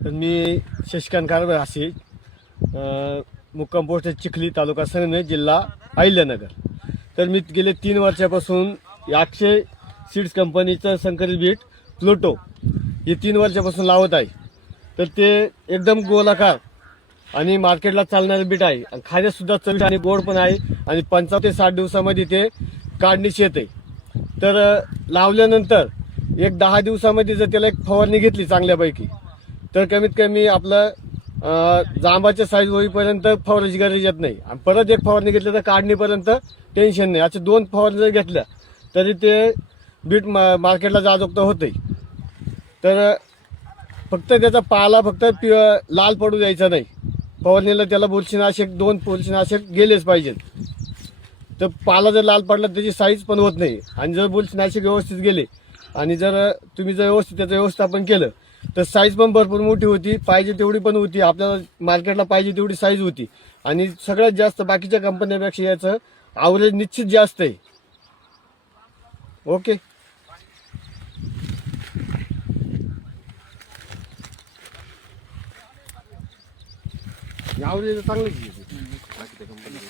तर मी शशिकांत कारभारी मुक्काम पोस्ट चिखली तालुका संगमेश्वर जिल्हा अहिल्यानगर. तर मी गेले 3 वर्षापासून अक्षय सीड्स कंपनीचं संकरित बीट प्लुटो हे 3 वर्षापासून लावत आहे. तर ते एकदम गोलाकार आणि मार्केटला चालणारे बीट आहे आणि खाण्यात सुद्धा चवीट आणि गोड पण आहे आणि 55 ते 60 दिवसामध्ये ते काढणीस येते. तर लावल्यानंतर एक 10 दिवसामध्ये जर त्याला एक फवारणी घेतली चांगल्यापैकी तर कमीत कमी आपलं जांबाच्या साईज होईपर्यंत फवारायची गरज येत नाही आणि परत एक फवारणी घेतली तर काढणीपर्यंत टेन्शन नाही. अशा 2 फवारणी जर घेतल्या तरी ते बीट मार्केटला जाजोगतं होते. तर फक्त त्याचा पाला फक्त लाल पडू द्यायचा नाही. फवारणीला त्याला बुरशीनाशक 2 बुरशीनाशक गेलेच पाहिजेत. तर पाला जर लाल पडला त्याची साईज पण होत नाही आणि जर बुरशीनाशक व्यवस्थित गेले आणि जर तुम्ही जर व्यवस्थित त्याचं व्यवस्थापन केलं तर साईज पण भरपूर मोठी होती, पाहिजे तेवढी पण होती, आपल्याला मार्केटला पाहिजे तेवढी साईज होती आणि सगळ्यात जास्त बाकीच्या कंपन्यांपेक्षा याचं ॲव्हरेज निश्चित जास्त आहे. ओके. ॲव्हरेज चांगलंच आहे.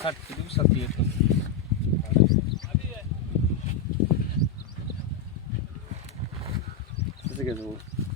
60 दिवसात येतो. कसं घ्यायचं